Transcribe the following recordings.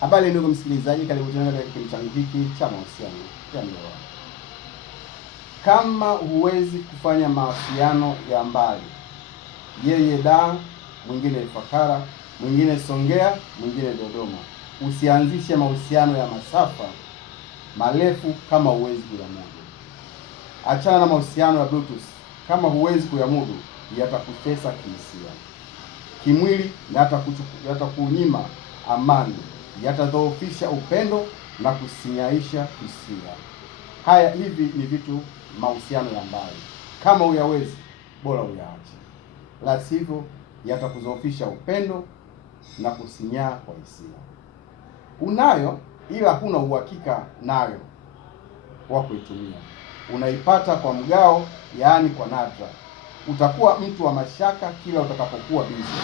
Habari ndugu msikilizaji, karibu tena katika kipindi changu hiki cha mahusiano ya ndoa. Kama huwezi kufanya mahusiano ya mbali, yeye Dar, mwingine Ifakara, mwingine Songea, mwingine Dodoma, usianzishe mahusiano ya masafa marefu kama huwezi kuyamudu. Achana na mahusiano ya Bluetooth kama huwezi kuyamudu, yatakutesa kihisia, kimwili na yatakunyima amani, yatadhoofisha upendo na kusinyaisha hisia. Hivi ni vitu mahusiano ya mbali. Kama huyawezi, bora uyaache, la sivyo yatakudhoofisha upendo na kusinyaa kwa hisia. Unayo ila huna uhakika nayo wa kuitumia, unaipata kwa mgao, yaani kwa nadra. Utakuwa mtu wa mashaka kila utakapokuwa busy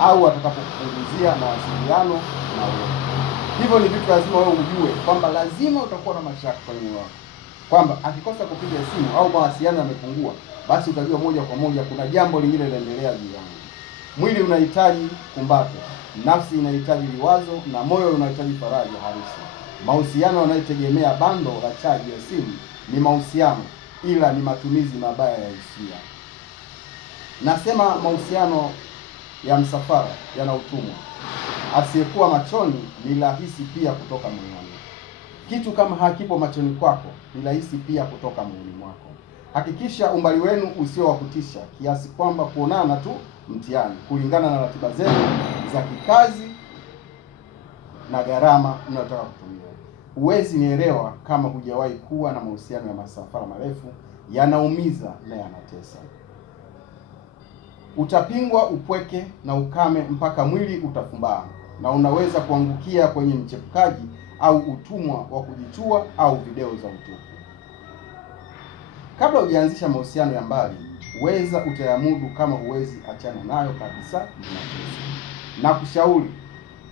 au atakapokupunguzia mawasiliano na wewe. Hivyo ni vitu lazima wewe ujue kwamba lazima utakuwa na mashaka kwenye moyo wako, kwamba akikosa kupiga simu au mawasiliano yamepungua, basi utajua moja kwa moja kuna jambo lingine linaendelea juu yangu. Mwili unahitaji kumbato, nafsi inahitaji liwazo na moyo unahitaji faraja halisi. Mahusiano yanayotegemea bando la chaji ya simu ni mahusiano, ila ni matumizi mabaya ya hisia. Nasema mahusiano ya msafara yana utumwa. Asiyekuwa machoni ni rahisi pia kutoka moyoni. Kitu kama hakipo machoni kwako ni rahisi pia kutoka moyoni mwako. Hakikisha umbali wenu usio wa kutisha kiasi kwamba kuonana tu mtihani, kulingana na ratiba zenu za kikazi na gharama mnayotaka kutumia. Huwezi nielewa kama hujawahi kuwa na mahusiano ya masafara marefu. Yanaumiza na yanatesa. Utapingwa upweke na ukame mpaka mwili utafumbaa, na unaweza kuangukia kwenye mchepukaji au utumwa wa kujichua au video za utupu. Kabla hujaanzisha mahusiano ya mbali, weza utayamudu. Kama huwezi, achana nayo kabisa. Na kushauri,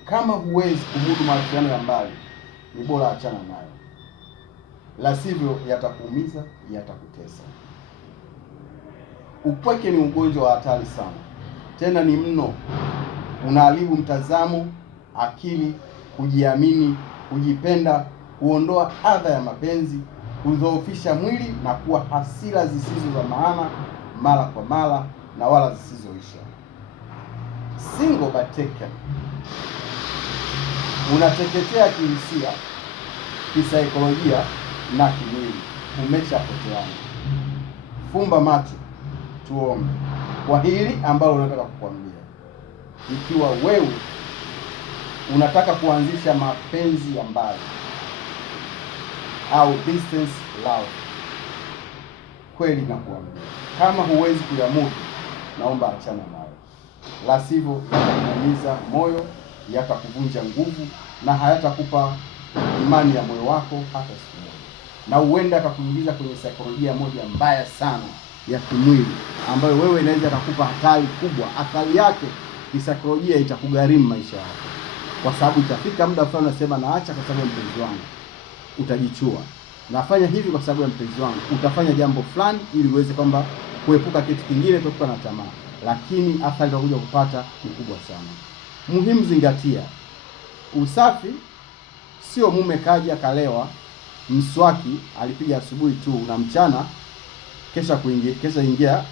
kama huwezi kumudu mahusiano ya mbali, ni bora achana nayo, la sivyo yatakuumiza, yatakutesa. Upweke ni ugonjwa wa hatari sana, tena ni mno. Unaharibu mtazamo, akili, kujiamini, kujipenda, kuondoa adha ya mapenzi, kudhoofisha mwili na kuwa hasira zisizo za maana mara kwa mara na wala zisizoisha. Single but taken. Unateketea kihisia, kisaikolojia na kimwili. Umeshapoteana. Fumba macho, tuombe kwa hili ambalo unataka kukwambia. Ikiwa wewe unataka kuanzisha mapenzi ya mbali au distance love, kweli nakuambia, kama huwezi kuyamudu, naomba achana nayo, la sivyo yatakuumiza moyo, yatakuvunja nguvu na hayatakupa imani ya moyo wako hata siku moja, na huenda akakuingiza kwenye saikolojia moja mbaya sana ya kimwili, ambayo wewe inaweza kukupa hatari kubwa. Athari yake kisaikolojia itakugharimu maisha yako, kwa sababu itafika muda fulani unasema naacha kwa sababu ya mpenzi wangu. Utajichua, nafanya hivi kwa sababu ya mpenzi wangu. Utafanya jambo fulani ili uweze kwamba kuepuka kitu kingine, kuepuka na tamaa, lakini athari unakuja kupata ni kubwa sana. Muhimu zingatia usafi. Sio mume kaja kalewa, mswaki alipiga asubuhi tu na mchana kesha ingia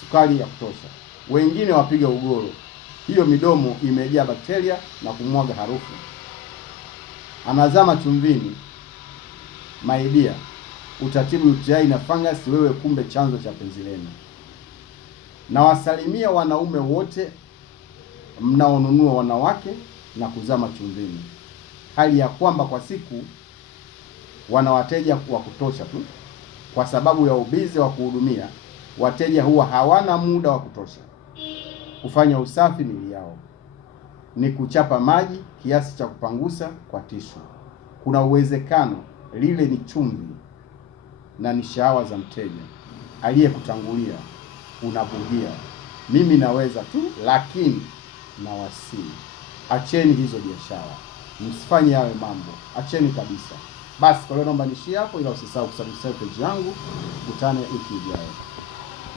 sukari ya kutosha. Wengine wapiga ugoro, hiyo midomo imejaa bakteria na kumwaga harufu. Anazama chumvini, maidia, utatibu UTI na fungus, wewe kumbe chanzo cha penzi lenu. Na wasalimia wanaume wote mnaonunua wanawake na kuzama chumvini, hali ya kwamba kwa siku wana wateja wa kutosha tu. Kwa sababu ya ubizi wa kuhudumia wateja, huwa hawana muda wa kutosha kufanya usafi mili yao. Ni kuchapa maji kiasi cha kupangusa kwa tishu. Kuna uwezekano lile ni chumvi na ni shahawa za mteja aliyekutangulia, unabugia. Mimi naweza tu, lakini nawasihi, acheni hizo biashara, msifanye hayo mambo, acheni kabisa. Basi kwa leo naomba nishie hapo, ila usisahau kusubscribe page yangu. Kutane wiki ijayo.